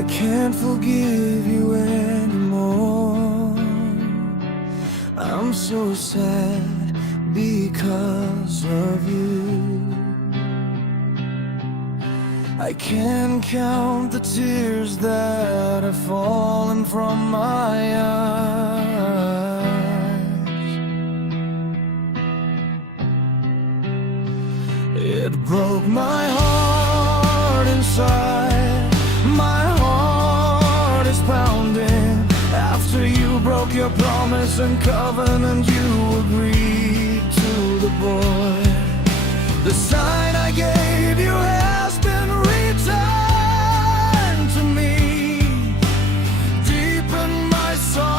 I can't forgive you anymore. I'm so sad because of you. I can't count the tears that have fallen from my eyes. It broke my heart inside. My heart is pounding. After you broke your promise and covenant, you agreed to the boy. The sign I gave you has been returned to me, deep in my sorrow.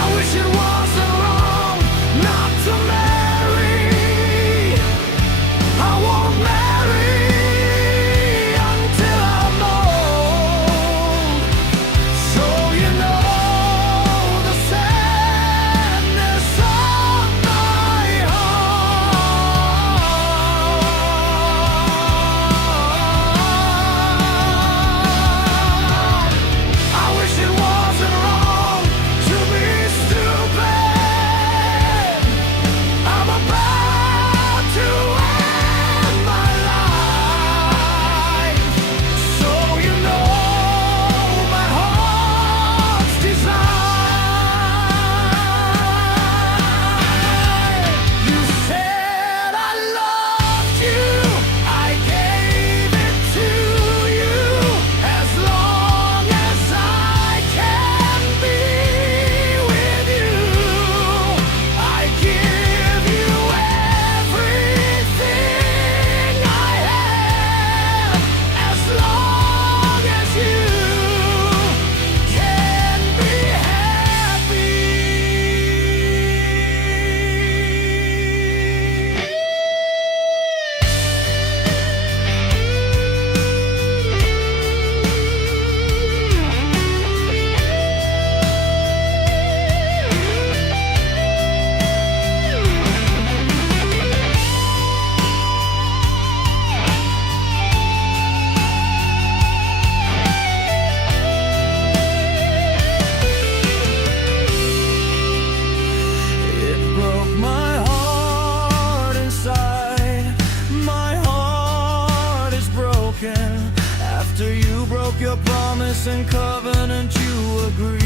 I wish it wasn't wrong not to marry. I won't marry until I'm old. So you know the sadness of my heart. I wish it wasn't wrong to be stupid. I'm about to end my life, so you know my heart's desire. You said I loved you, I gave it to you. As long as I can be with you, I give you everything I have. As long as you can be happy. It broke my heart inside. My heart is broken. After you broke your promise and covenant, you agreed